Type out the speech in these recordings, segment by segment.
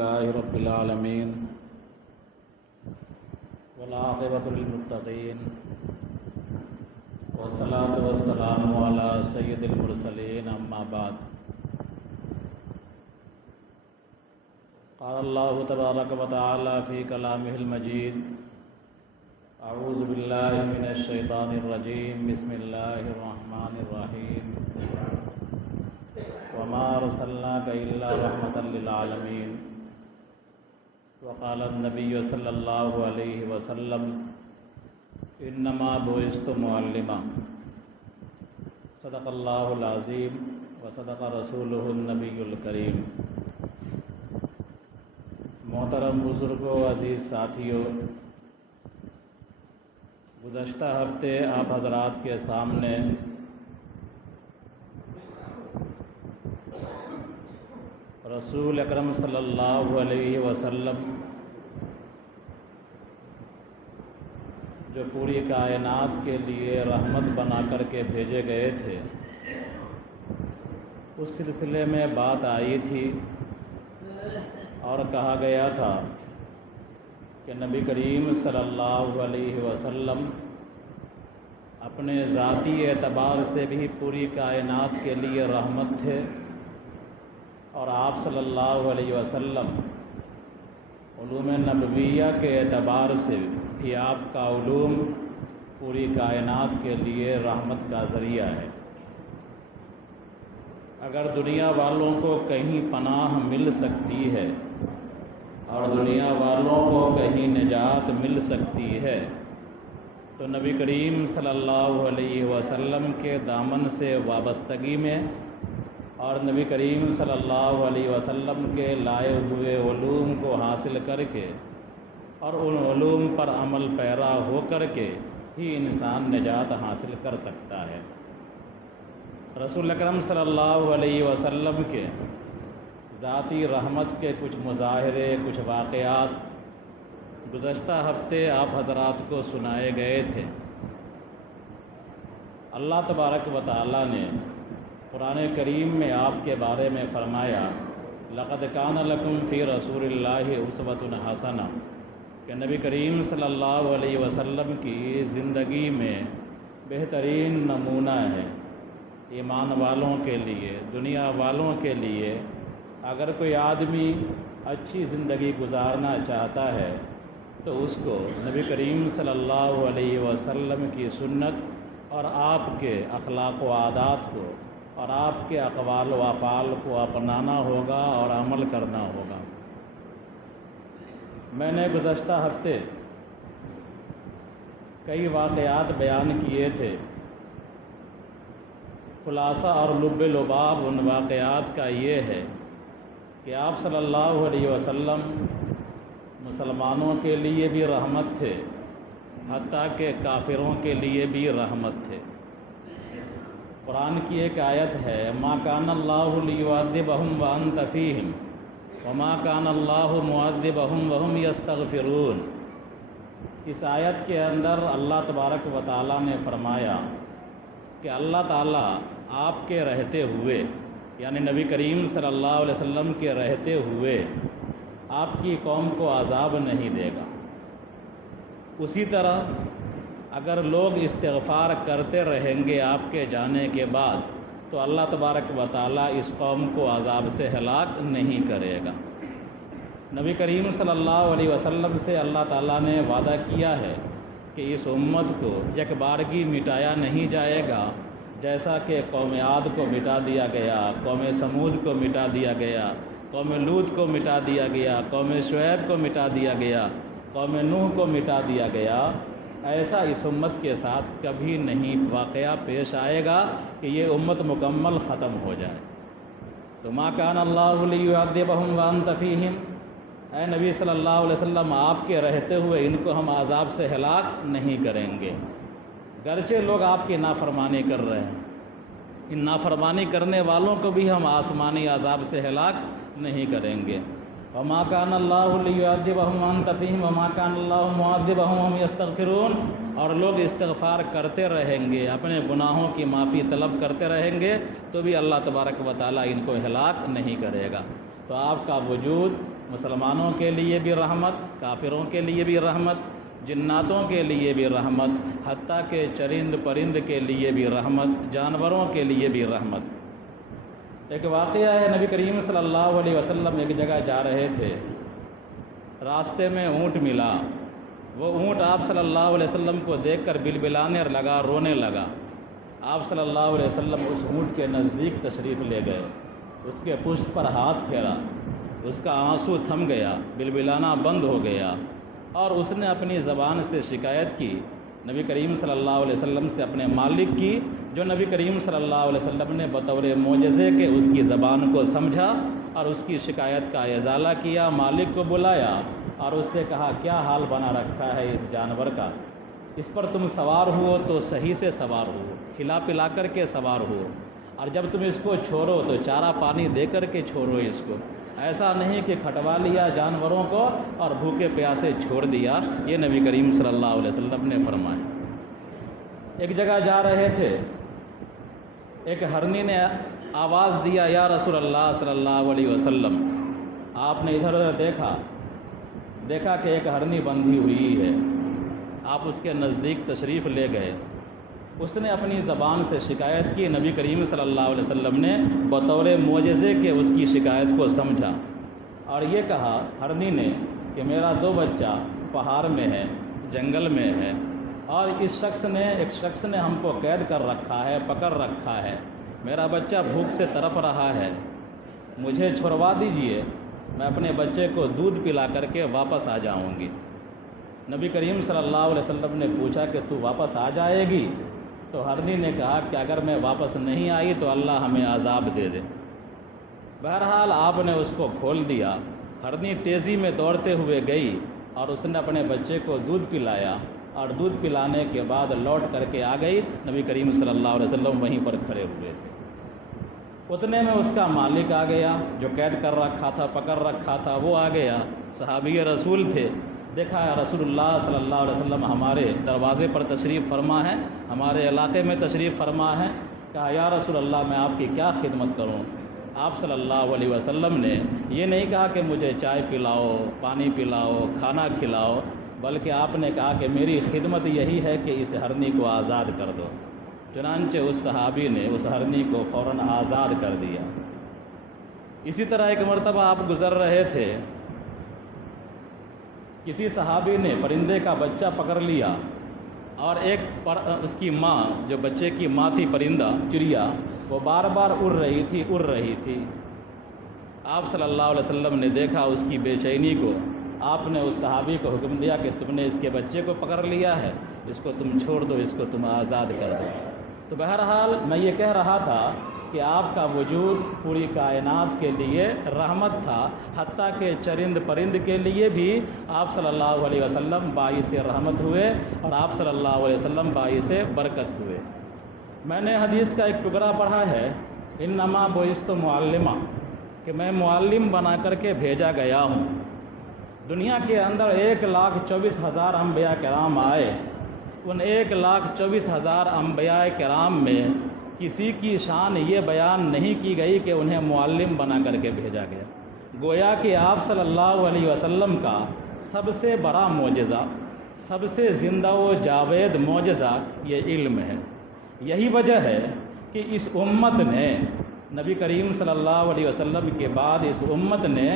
لله رب العالمين والعاقبة للمتقين والصلاة والسلام على سيد المرسلين أما بعد قال الله تبارك وتعالى في كلامه المجيد أعوذ بالله من الشيطان الرجيم بسم الله الرحمن الرحيم وما أرسلناك إلا رحمة للعالمين وقال النبي صلى الله عليه وسلم إنما بعثت معلما صدق الله العظيم وصدق رسوله النبي الكريم۔ محترم بزرگوں، عزیز ساتھیوں، گزشتہ ہفتے آپ حضرات کے سامنے رسول اکرم صلی اللہ علیہ وسلم جو پوری کائنات کے لیے رحمت بنا کر کے بھیجے گئے تھے، اس سلسلے میں بات آئی تھی اور کہا گیا تھا کہ نبی کریم صلی اللہ علیہ وسلم اپنے ذاتی اعتبار سے بھی پوری کائنات کے لیے رحمت تھے، اور آپ صلی اللہ علیہ وسلم علوم نبویہ کے اعتبار سے بھی آپ کا علوم پوری کائنات کے لیے رحمت کا ذریعہ ہے۔ اگر دنیا والوں کو کہیں پناہ مل سکتی ہے اور دنیا والوں کو کہیں نجات مل سکتی ہے تو نبی کریم صلی اللہ علیہ وسلم کے دامن سے وابستگی میں اور نبی کریم صلی اللہ علیہ وسلم کے لائے ہوئے علوم کو حاصل کر کے اور ان علوم پر عمل پیرا ہو کر کے ہی انسان نجات حاصل کر سکتا ہے۔ رسول اکرم صلی اللہ علیہ وسلم کے ذاتی رحمت کے کچھ مظاہرے، کچھ واقعات گزشتہ ہفتے آپ حضرات کو سنائے گئے تھے۔ اللہ تبارک و تعالی نے قرآن کریم میں آپ کے بارے میں فرمایا لقد کان لکم فی رسول اللہ اسوۃ حسنہ، کہ نبی کریم صلی اللہ علیہ وسلم کی زندگی میں بہترین نمونہ ہے۔ ایمان والوں کے لیے، دنیا والوں کے لیے اگر کوئی آدمی اچھی زندگی گزارنا چاہتا ہے تو اس کو نبی کریم صلی اللہ علیہ وسلم کی سنت اور آپ کے اخلاق و عادات کو اور آپ کے اقوال و افعال کو اپنانا ہوگا اور عمل کرنا ہوگا۔ میں نے گزشتہ ہفتے کئی واقعات بیان کیے تھے، خلاصہ اور لب لباب ان واقعات کا یہ ہے کہ آپ صلی اللہ علیہ وسلم مسلمانوں کے لیے بھی رحمت تھے، حتیٰ کہ کافروں کے لیے بھی رحمت تھے۔ قرآن کی ایک آیت ہے ما کان اللہ لیعذبہم وانت فیہم وما کان اللہ معذبہم وہم یستغفرون۔ اس آیت کے اندر اللہ تبارک و تعالی نے فرمایا کہ اللہ تعالیٰ آپ کے رہتے ہوئے، یعنی نبی کریم صلی اللہ علیہ وسلم کے رہتے ہوئے آپ کی قوم کو عذاب نہیں دے گا۔ اسی طرح اگر لوگ استغفار کرتے رہیں گے آپ کے جانے کے بعد تو اللہ تبارک و تعالیٰ اس قوم کو عذاب سے ہلاک نہیں کرے گا۔ نبی کریم صلی اللہ علیہ وسلم سے اللہ تعالیٰ نے وعدہ کیا ہے کہ اس امت کو یک بارگی مٹایا نہیں جائے گا، جیسا کہ قوم عاد کو مٹا دیا گیا، قوم سمود کو مٹا دیا گیا، قوم لوط کو مٹا دیا گیا، قوم شعیب کو مٹا دیا گیا، قوم نوح کو مٹا دیا گیا۔ ایسا اس امت کے ساتھ کبھی نہیں واقعہ پیش آئے گا کہ یہ امت مکمل ختم ہو جائے۔ تو ما کان اللہ لیعذبہم وانت فیہم، اے نبی صلی اللہ علیہ وسلم آپ کے رہتے ہوئے ان کو ہم عذاب سے ہلاک نہیں کریں گے، گرچہ لوگ آپ کی نافرمانی کر رہے ہیں۔ ان نافرمانی کرنے والوں کو بھی ہم آسمانی عذاب سے ہلاک نہیں کریں گے۔ وما کان اللہ لیعذبہم وانت فیہم وما کان اللہ معذبہم وہم یستغفرون، اور لوگ استغفار کرتے رہیں گے، اپنے گناہوں کی معافی طلب کرتے رہیں گے تو بھی اللہ تبارک و تعالیٰ ان کو ہلاک نہیں کرے گا۔ تو آپ کا وجود مسلمانوں کے لیے بھی رحمت، کافروں کے لیے بھی رحمت، جناتوں کے لیے بھی رحمت، حتیٰ کہ چرند پرند کے لیے بھی رحمت، جانوروں کے لیے بھی رحمت۔ ایک واقعہ ہے، نبی کریم صلی اللہ علیہ وسلم ایک جگہ جا رہے تھے، راستے میں اونٹ ملا۔ وہ اونٹ آپ صلی اللہ علیہ وسلم کو دیکھ کر بلبلانے لگا، رونے لگا۔ آپ صلی اللہ علیہ وسلم اس اونٹ کے نزدیک تشریف لے گئے، اس کے پشت پر ہاتھ پھیرا، اس کا آنسو تھم گیا، بلبلانا بند ہو گیا، اور اس نے اپنی زبان سے شکایت کی نبی کریم صلی اللہ علیہ وسلم سے، اپنے مالک کی، جو نبی کریم صلی اللہ علیہ وسلم نے بطور معجزے کے اس کی زبان کو سمجھا اور اس کی شکایت کا ازالہ کیا، مالک کو بلایا اور اس سے کہا کیا حال بنا رکھا ہے اس جانور کا، اس پر تم سوار ہو تو صحیح سے سوار ہو، کھلا پلا کر کے سوار ہو، اور جب تم اس کو چھوڑو تو چارہ پانی دے کر کے چھوڑو اس کو، ایسا نہیں کہ کھٹوا لیا جانوروں کو اور بھوکے پیاسے چھوڑ دیا۔ یہ نبی کریم صلی اللہ علیہ وسلم نے فرمایا۔ ایک جگہ جا رہے تھے، ایک ہرنی نے آواز دیا، یا رسول اللہ صلی اللہ علیہ وسلم۔ آپ نے ادھر ادھر دیکھا کہ ایک ہرنی بندھی ہوئی ہے۔ آپ اس کے نزدیک تشریف لے گئے، اس نے اپنی زبان سے شکایت کی، نبی کریم صلی اللہ علیہ وسلم نے بطور معجزے کے اس کی شکایت کو سمجھا اور یہ کہا ہرنی نے کہ میرا 2 بچہ پہاڑ میں ہے، جنگل میں ہے، اور ایک شخص نے ہم کو قید کر رکھا ہے، پکڑ رکھا ہے، میرا بچہ بھوک سے تڑپ رہا ہے، مجھے چھڑوا دیجئے، میں اپنے بچے کو دودھ پلا کر کے واپس آ جاؤں گی۔ نبی کریم صلی اللہ علیہ وسلم نے پوچھا کہ تو واپس آ جائے گی؟ تو ہرنی نے کہا کہ اگر میں واپس نہیں آئی تو اللہ ہمیں عذاب دے دے۔ بہرحال آپ نے اس کو کھول دیا، ہرنی تیزی میں دوڑتے ہوئے گئی اور اس نے اپنے بچے کو دودھ پلایا، اور دودھ پلانے کے بعد لوٹ کر کے آ گئی، نبی کریم صلی اللہ علیہ وسلم وہیں پر کھڑے ہوئے تھے۔ اتنے میں اس کا مالک آ گیا، جو قید کر رکھا تھا، پکڑ رکھا تھا، وہ آ گیا، صحابی رسول تھے۔ دیکھا رسول اللہ صلی اللہ علیہ وسلم ہمارے دروازے پر تشریف فرما ہے، ہمارے علاقے میں تشریف فرما ہے، کہا یا رسول اللہ میں آپ کی کیا خدمت کروں؟ آپ صلی اللہ علیہ وسلم نے یہ نہیں کہا کہ مجھے چائے پلاؤ، پانی پلاؤ، کھانا کھلاؤ، بلکہ آپ نے کہا کہ میری خدمت یہی ہے کہ اس ہرنی کو آزاد کر دو۔ چنانچہ اس صحابی نے اس ہرنی کو فوراً آزاد کر دیا۔ اسی طرح ایک مرتبہ آپ گزر رہے تھے، کسی صحابی نے پرندے کا بچہ پکڑ لیا اور اس کی ماں، جو بچے کی ماں تھی پرندہ، چڑیا، وہ بار بار اڑ رہی تھی۔ آپ صلی اللہ علیہ وسلم نے دیکھا اس کی بے چینی کو، آپ نے اس صحابی کو حکم دیا کہ تم نے اس کے بچے کو پکڑ لیا ہے، اس کو تم چھوڑ دو، اس کو تم آزاد کر دو۔ تو بہرحال میں یہ کہہ رہا تھا کہ آپ کا وجود پوری کائنات کے لیے رحمت تھا، حتیٰ کہ چرند پرند کے لیے بھی آپ صلی اللہ علیہ وسلم باعث رحمت ہوئے اور آپ صلی اللہ علیہ وسلم باعث برکت ہوئے۔ میں نے حدیث کا ایک ٹکڑا پڑھا ہے، انما بعثت معلما، کہ میں معلم بنا کر کے بھیجا گیا ہوں۔ دنیا کے اندر 1,24,000 انبیاء کرام آئے، ان 1,24,000 انبیاء کرام میں کسی کی شان یہ بیان نہیں کی گئی کہ انہیں معلم بنا کر کے بھیجا گیا۔ گویا کہ آپ صلی اللہ علیہ وسلم کا سب سے بڑا معجزہ، سب سے زندہ و جاوید معجزہ یہ علم ہے۔ یہی وجہ ہے کہ اس امت نے، نبی کریم صلی اللہ علیہ وسلم کے بعد اس امت نے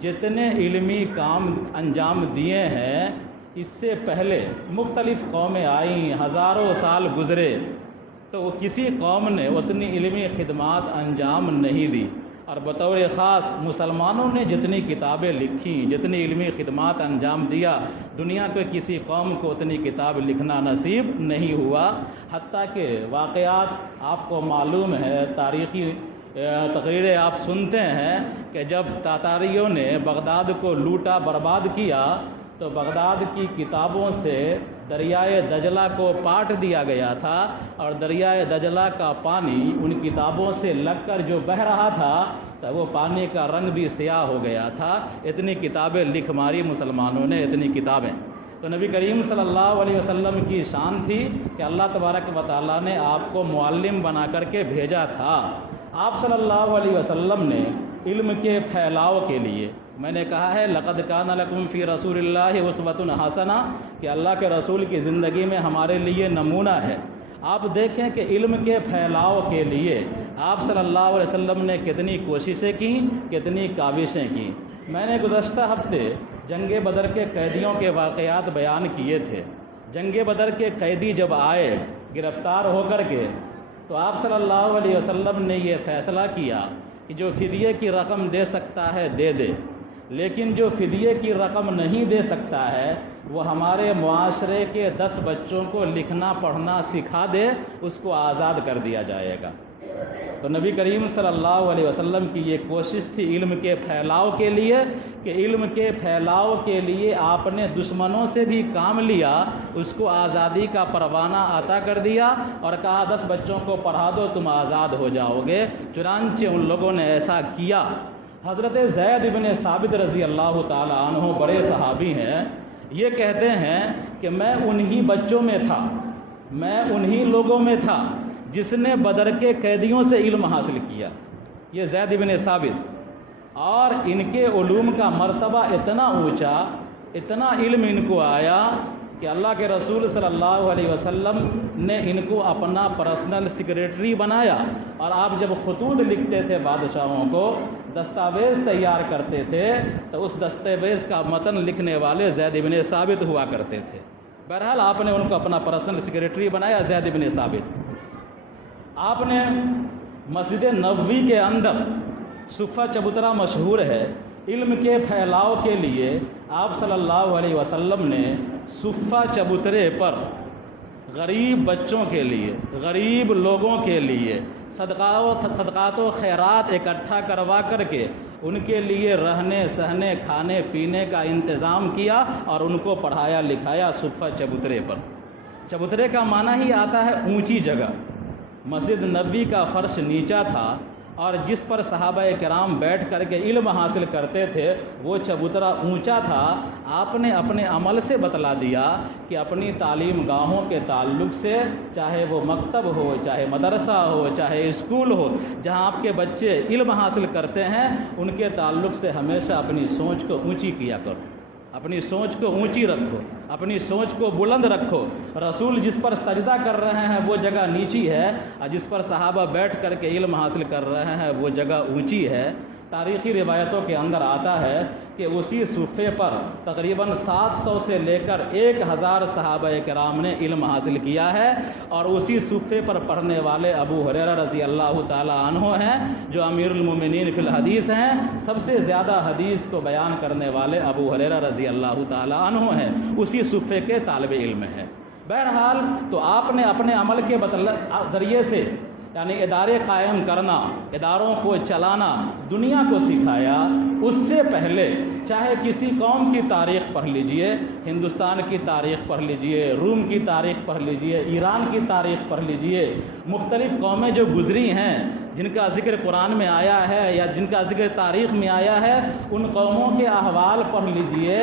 جتنے علمی کام انجام دیے ہیں، اس سے پہلے مختلف قومیں آئیں، ہزاروں سال گزرے، تو وہ کسی قوم نے اتنی علمی خدمات انجام نہیں دی، اور بطور خاص مسلمانوں نے جتنی کتابیں لکھی، جتنی علمی خدمات انجام دیا، دنیا کے کسی قوم کو اتنی کتاب لکھنا نصیب نہیں ہوا۔ حتیٰ کہ واقعات آپ کو معلوم ہے، تاریخی تقریریں آپ سنتے ہیں کہ جب تاتاریوں نے بغداد کو لوٹا برباد کیا تو بغداد کی کتابوں سے دریائے دجلہ کو پاٹ دیا گیا تھا، اور دریائے دجلہ کا پانی ان کتابوں سے لگ کر جو بہہ رہا تھا تو وہ پانی کا رنگ بھی سیاہ ہو گیا تھا۔ اتنی کتابیں لکھ ماری مسلمانوں نے، اتنی کتابیں۔ تو نبی کریم صلی اللہ علیہ وسلم کی شان تھی کہ اللہ تبارک و تعالیٰ نے آپ کو معلم بنا کر کے بھیجا تھا۔ آپ صلی اللہ علیہ وسلم نے علم کے پھیلاؤ کے لیے، میں نے کہا ہے لقد کان لکم فی رسول اللہ اسوۃ حسنہ کہ اللہ کے رسول کی زندگی میں ہمارے لیے نمونہ ہے۔ آپ دیکھیں کہ علم کے پھیلاؤ کے لیے آپ صلی اللہ علیہ وسلم نے کتنی کوششیں کیں، کتنی کاوشیں کیں۔ میں نے گزشتہ ہفتے جنگ بدر کے قیدیوں کے واقعات بیان کیے تھے۔ جنگ بدر کے قیدی جب آئے گرفتار ہو کر کے تو آپ صلی اللہ علیہ وسلم نے یہ فیصلہ کیا کہ جو فدیے کی رقم دے سکتا ہے دے دے، لیکن جو فدیے کی رقم نہیں دے سکتا ہے وہ ہمارے معاشرے کے 10 بچوں کو لکھنا پڑھنا سکھا دے، اس کو آزاد کر دیا جائے گا۔ تو نبی کریم صلی اللہ علیہ وسلم کی یہ کوشش تھی علم کے پھیلاؤ کے لیے کہ علم کے پھیلاؤ کے لیے آپ نے دشمنوں سے بھی کام لیا، اس کو آزادی کا پروانہ عطا کر دیا اور کہا 10 بچوں کو پڑھا دو تم آزاد ہو جاؤ گے۔ چنانچہ ان لوگوں نے ایسا کیا۔ حضرت زید بن ثابت رضی اللہ تعالی عنہ بڑے صحابی ہیں، یہ کہتے ہیں کہ میں انہی بچوں میں تھا، میں انہی لوگوں میں تھا جس نے بدر کے قیدیوں سے علم حاصل کیا، یہ زید بن ثابت، اور ان کے علوم کا مرتبہ اتنا اونچا، اتنا علم ان کو آیا کہ اللہ کے رسول صلی اللہ علیہ وسلم نے ان کو اپنا پرسنل سیکریٹری بنایا، اور آپ جب خطوط لکھتے تھے بادشاہوں کو، دستاویز تیار کرتے تھے تو اس دستاویز کا متن لکھنے والے زید بن ثابت ہوا کرتے تھے۔ بہرحال آپ نے ان کو اپنا پرسنل سیکریٹری بنایا، زید بن ثابت۔ آپ نے مسجد نبوی کے اندر صفہ چبوترا مشہور ہے، علم کے پھیلاؤ کے لیے آپ صلی اللہ علیہ وسلم نے صفہ چبوترے پر غریب بچوں کے لیے، غریب لوگوں کے لیے صدقات و خیرات اکٹھا کروا کر کے ان کے لیے رہنے سہنے کھانے پینے کا انتظام کیا اور ان کو پڑھایا لکھایا صفہ چبوترے پر۔ چبوترے کا معنی ہی آتا ہے اونچی جگہ۔ مسجد نبوی کا فرش نیچا تھا اور جس پر صحابہ کرام بیٹھ کر کے علم حاصل کرتے تھے وہ چبوترا اونچا تھا۔ آپ نے اپنے عمل سے بتلا دیا کہ اپنی تعلیم گاہوں کے تعلق سے، چاہے وہ مکتب ہو، چاہے مدرسہ ہو، چاہے اسکول ہو، جہاں آپ کے بچے علم حاصل کرتے ہیں، ان کے تعلق سے ہمیشہ اپنی سوچ کو اونچی کیا کرو، اپنی سوچ کو اونچی رکھو، اپنی سوچ کو بلند رکھو۔ رسول جس پر سجدہ کر رہے ہیں وہ جگہ نیچی ہے، اور جس پر صحابہ بیٹھ کر کے علم حاصل کر رہے ہیں وہ جگہ اونچی ہے۔ تاریخی روایتوں کے اندر آتا ہے کہ اسی صفحے پر تقریباً 700 سے لے کر 1000 صحابہ کرام نے علم حاصل کیا ہے، اور اسی صفحے پر پڑھنے والے ابو ہریرہ رضی اللہ تعالی عنہ ہیں جو امیر المومنین فی الحدیث ہیں۔ سب سے زیادہ حدیث کو بیان کرنے والے ابو ہریرہ رضی اللہ تعالی عنہ ہیں، اسی صفحے کے طالب علم ہیں۔ بہرحال تو آپ نے اپنے عمل کے ذریعے سے یعنی ادارے قائم کرنا، اداروں کو چلانا، دنیا کو سکھایا۔ اس سے پہلے چاہے کسی قوم کی تاریخ پڑھ لیجئے، ہندوستان کی تاریخ پڑھ لیجئے، روم کی تاریخ پڑھ لیجئے، ایران کی تاریخ پڑھ لیجئے، مختلف قومیں جو گزری ہیں جن کا ذکر قرآن میں آیا ہے یا جن کا ذکر تاریخ میں آیا ہے، ان قوموں کے احوال پڑھ لیجئے۔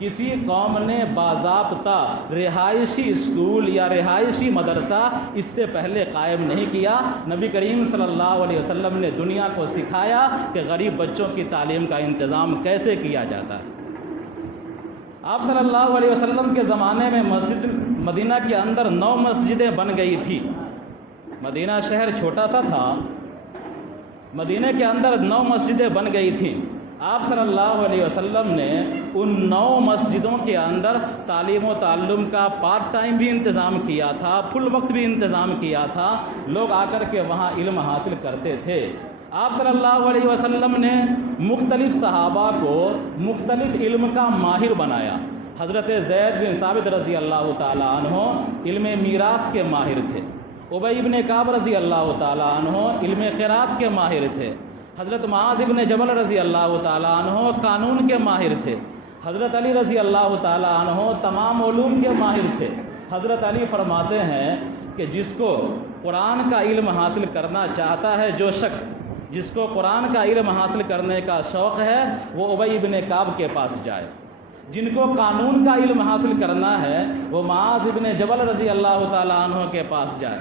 کسی قوم نے باضابطہ رہائشی اسکول یا رہائشی مدرسہ اس سے پہلے قائم نہیں کیا۔ نبی کریم صلی اللہ علیہ وسلم نے دنیا کو سکھایا کہ غریب بچوں کی تعلیم کا انتظام کیسے کیا جاتا ہے۔ آپ صلی اللہ علیہ وسلم کے زمانے میں مسجد مدینہ کے اندر 9 مسجدیں بن گئی تھی۔ مدینہ شہر چھوٹا سا تھا، مدینہ کے اندر 9 مسجدیں بن گئی تھیں۔ آپ صلی اللہ علیہ وسلم نے ان 9 مسجدوں کے اندر تعلیم و تعلم کا پارٹ ٹائم بھی انتظام کیا تھا، فل وقت بھی انتظام کیا تھا، لوگ آ کر کے وہاں علم حاصل کرتے تھے۔ آپ صلی اللہ علیہ وسلم نے مختلف صحابہ کو مختلف علم کا ماہر بنایا۔ حضرت زید بن ثابت رضی اللہ تعالی عنہ علم میراث کے ماہر تھے، ابی بن کعب رضی اللہ تعالی عنہ علم قرات کے ماہر تھے، حضرت معاذ بن جبل رضی اللہ تعالی عنہ قانون کے ماہر تھے، حضرت علی رضی اللہ تعالی عنہ تمام علوم کے ماہر تھے۔ حضرت علی فرماتے ہیں کہ جس کو قرآن کا علم حاصل کرنا چاہتا ہے، جو شخص جس کو قرآن کا علم حاصل کرنے کا شوق ہے وہ ابی بن کعب کے پاس جائے، جن کو قانون کا علم حاصل کرنا ہے وہ معاذ بن جبل رضی اللہ تعالی عنہ کے پاس جائے،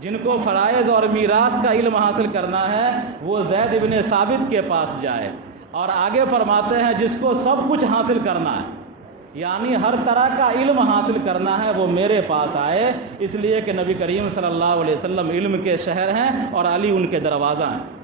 جن کو فرائض اور میراث کا علم حاصل کرنا ہے وہ زید بن ثابت کے پاس جائے۔ اور آگے فرماتے ہیں جس کو سب کچھ حاصل کرنا ہے، یعنی ہر طرح کا علم حاصل کرنا ہے، وہ میرے پاس آئے، اس لیے کہ نبی کریم صلی اللہ علیہ وسلم علم کے شہر ہیں اور علی ان کے دروازہ ہیں۔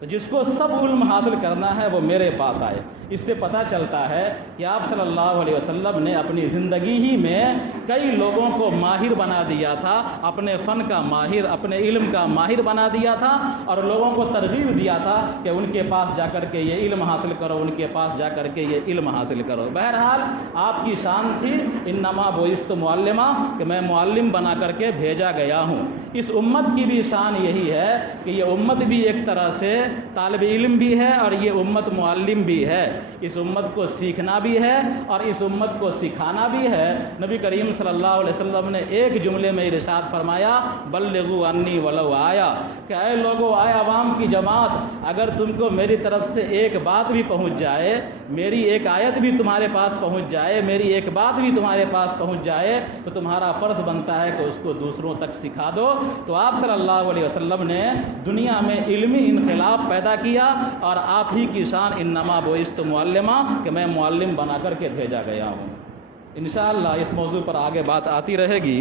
تو جس کو سب علم حاصل کرنا ہے وہ میرے پاس آئے۔ اس سے پتہ چلتا ہے کہ آپ صلی اللہ علیہ وسلم نے اپنی زندگی ہی میں کئی لوگوں کو ماہر بنا دیا تھا، اپنے فن کا ماہر، اپنے علم کا ماہر بنا دیا تھا، اور لوگوں کو ترغیب دیا تھا کہ ان کے پاس جا کر کے یہ علم حاصل کرو، ان کے پاس جا کر کے یہ علم حاصل کرو۔ بہرحال آپ کی شان تھی انما بعثت معلما، کہ میں معلم بنا کر کے بھیجا گیا ہوں۔ اس امت کی بھی شان یہی ہے کہ یہ امت بھی ایک طرح سے طالب علم بھی ہے اور یہ امت معلم بھی ہے۔ اس امت کو سیکھنا بھی ہے اور اس امت کو سکھانا بھی ہے۔ نبی کریم صلی اللہ علیہ وسلم نے ایک جملے میں ارشاد فرمایا، بلغوا انی ولو آیا، کہ اے لوگو، اے عوام کی جماعت، اگر تم کو میری طرف سے ایک بات بھی پہنچ جائے، میری ایک آیت بھی تمہارے پاس پہنچ جائے، میری ایک بات بھی تمہارے پاس پہنچ جائے، تو تمہارا فرض بنتا ہے کہ اس کو دوسروں تک سکھا دو۔ تو آپ صلی اللہ علیہ وسلم نے دنیا میں علمی انقلاب پیدا کیا، اور آپ ہی کی شان انما بعثت معلما، کہ میں معلم بنا کر کے بھیجا گیا ہوں۔ انشاءاللہ اس موضوع پر آگے بات آتی رہے گی۔